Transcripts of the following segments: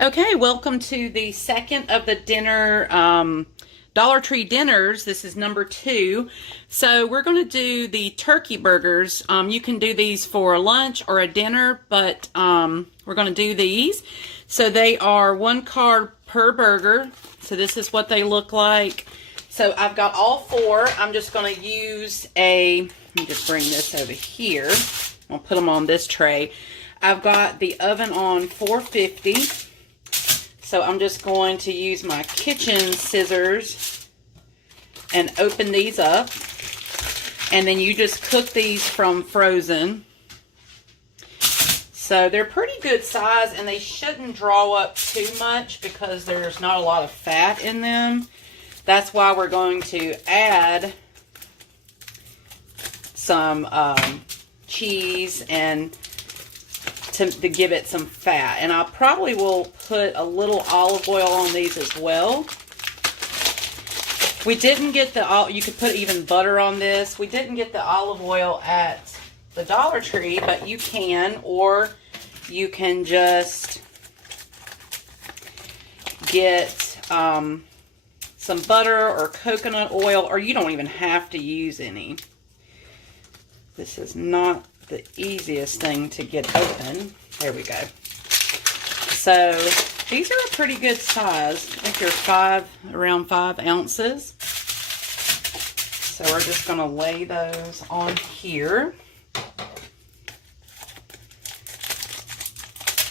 Okay, welcome to the second of the dinner Dollar Tree dinners. This is number 2. So we're going to do the turkey burgers. You can do these for a lunch or a dinner, but we're going to do these. So they are 1 carb per burger. So this is what they look like. So I've got all 4. I'm just going to use let me just bring this over here. I'll put them on this tray. I've got the oven on 450. So I'm just going to use my kitchen scissors and open these up. And then you just cook these from frozen. So they're pretty good size, and they shouldn't draw up too much because there's not a lot of fat in them. That's why we're going to add some cheese and to give it some fat. And I probably will put a little olive oil on these as well. We didn't get you could put even butter on this. We didn't get the olive oil at the Dollar Tree, but you can, or you can just get some butter or coconut oil, or you don't even have to use any. This is not the easiest thing to get open. There we go. So these are a pretty good size. I think they're around 5 ounces. So we're just going to lay those on here.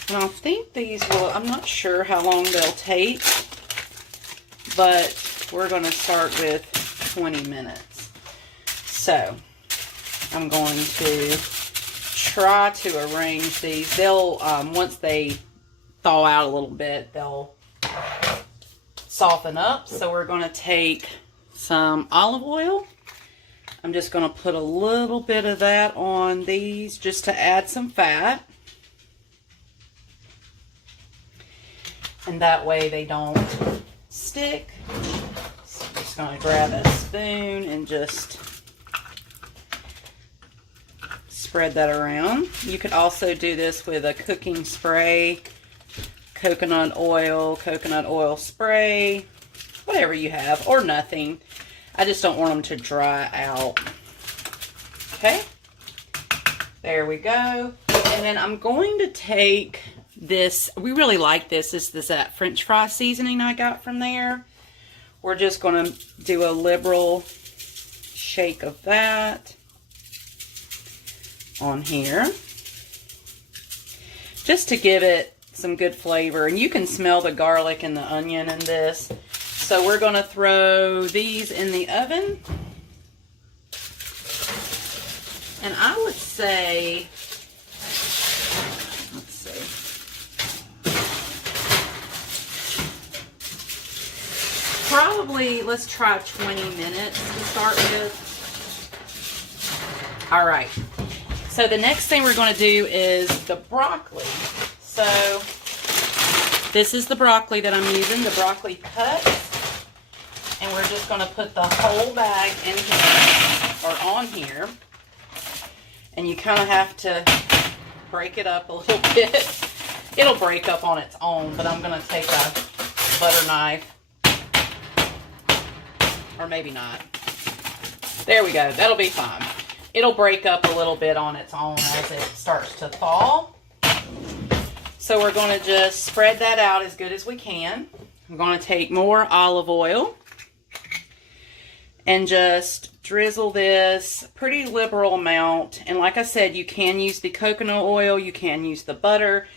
And I think these will, I'm not sure how long they'll take, but we're going to start with 20 minutes. So I'm going to try to arrange these. They'll, once they thaw out a little bit, they'll soften up. So we're going to take some olive oil. I'm just going to put a little bit of that on these just to add some fat. And that way they don't stick. So I'm just going to grab a spoon and just spread that around. You could also do this with a cooking spray, coconut oil spray, whatever you have, or nothing. I just don't want them to dry out. Okay, there we go. And then I'm going to take this, we really like this. This is that French fry seasoning I got from there. We're just going to do a liberal shake of that on here, just to give it some good flavor. And you can smell the garlic and the onion in this. So we're going to throw these in the oven. And I would say, let's see, probably let's try 20 minutes to start with. All right. So the next thing we're going to do is the broccoli. So this is the broccoli that I'm using, the broccoli cuts. And we're just going to put the whole bag in here, or on here. And you kind of have to break it up a little bit. It'll break up on its own, but I'm going to take a butter knife. Or maybe not. There we go. That'll be fine. It'll break up a little bit on its own as it starts to thaw. So we're going to just spread that out as good as we can. I'm going to take more olive oil and just drizzle this pretty liberal amount. And like I said, you can use the coconut oil, you can use the butter,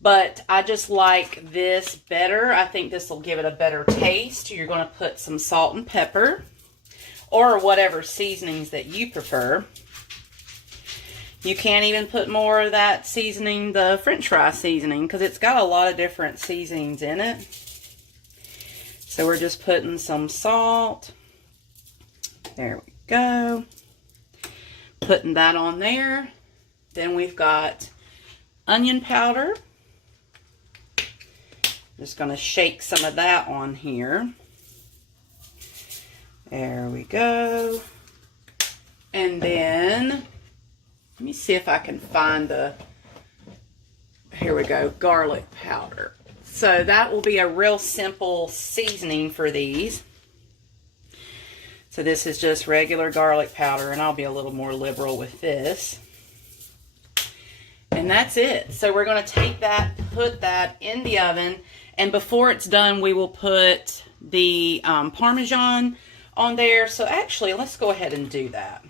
but I just like this better. I think this will give it a better taste. You're going to put some salt and pepper, or whatever seasonings that you prefer. You can even put more of that seasoning, the French fry seasoning, because it's got a lot of different seasonings in it. So we're just putting some salt. There we go. Putting that on there. Then we've got onion powder. Just going to shake some of that on here. There we go. And then, let me see if I can find here we go, garlic powder. So that will be a real simple seasoning for these. So this is just regular garlic powder, and I'll be a little more liberal with this. And that's it. So we're going to take that, put that in the oven, and before it's done, we will put the Parmesan on there. So actually, let's go ahead and do that.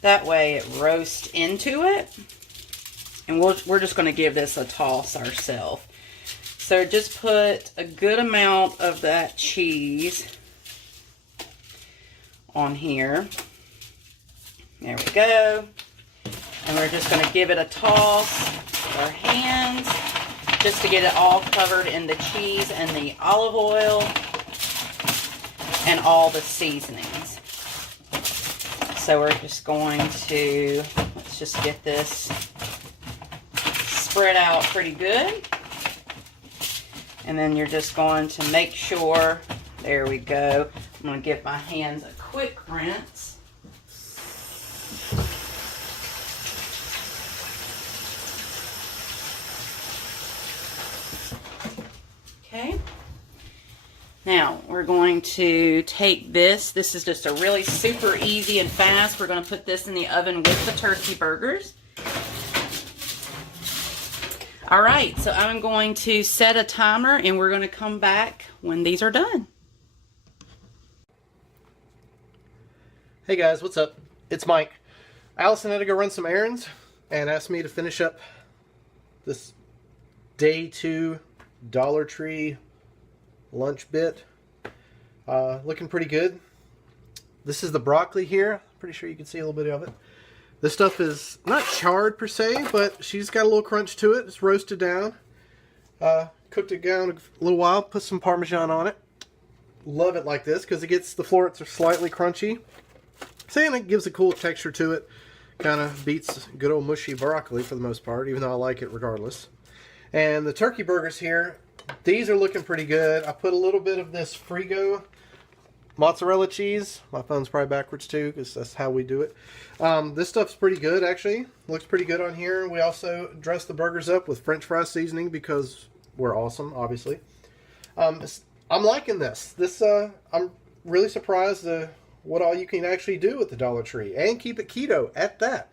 That way it roasts into it. And we're just going to give this a toss ourselves. So just put a good amount of that cheese on here. There we go. And we're just going to give it a toss with our hands just to get it all covered in the cheese and the olive oil and all the seasonings. So we're just going to, let's just get this spread out pretty good. And then you're just going to make sure, there we go. I'm going to give my hands a quick rinse. Okay. Now we're going to take this. This is just a really super easy and fast. We're going to put this in the oven with the turkey burgers. All right, so I'm going to set a timer and we're going to come back when these are done. Hey guys, what's up? It's Mike. Allison had to go run some errands and asked me to finish up this day 2 Dollar Tree lunch bit. Looking pretty good. This is the broccoli here. Pretty sure you can see a little bit of it. This stuff is not charred per se, but she's got a little crunch to it. It's roasted down. Cooked it down a little while. Put some Parmesan on it. Love it like this because it gets the florets are slightly crunchy. And it gives a cool texture to it. Kind of beats good old mushy broccoli for the most part, even though I like it regardless. And the turkey burgers here, these are looking pretty good. I put a little bit of this Frigo mozzarella cheese. My phone's probably backwards too because that's how we do it. This stuff's pretty good actually. Looks pretty good on here. We also dress the burgers up with French fry seasoning because we're awesome, obviously. I'm liking this. I'm really surprised what all you can actually do with the Dollar Tree and keep it keto at that.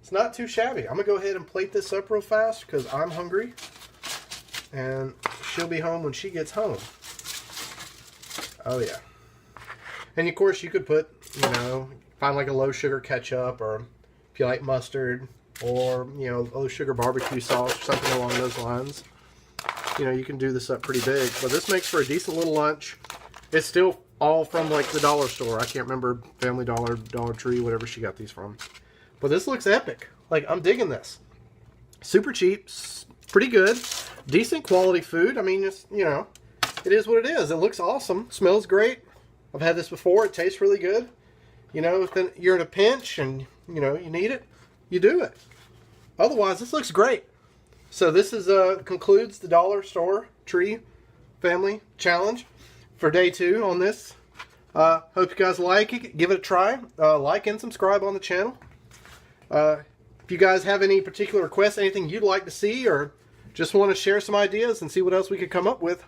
It's not too shabby. I'm gonna go ahead and plate this up real fast because I'm hungry and she'll be home when she gets home. Oh yeah. And of course you could put, find like a low sugar ketchup, or if you like mustard, or low sugar barbecue sauce or something along those lines. You can do this up pretty big. But this makes for a decent little lunch. It's still all from like the dollar store. I can't remember, Family Dollar, Dollar Tree, whatever she got these from. But this looks epic. Like, I'm digging this. Super cheap, pretty good, decent quality food. I mean, it's, it is what it is. It looks awesome, smells great. I've had this before. It tastes really good. If you're in a pinch and, you need it, you do it. Otherwise, this looks great. So this is concludes the Dollar Store Tree Family Challenge for day 2 on this. Hope you guys like it. Give it a try. Like and subscribe on the channel. If you guys have any particular requests, anything you'd like to see, or just want to share some ideas and see what else we could come up with,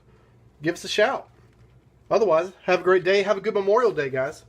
give us a shout. Otherwise, have a great day. Have a good Memorial Day, guys.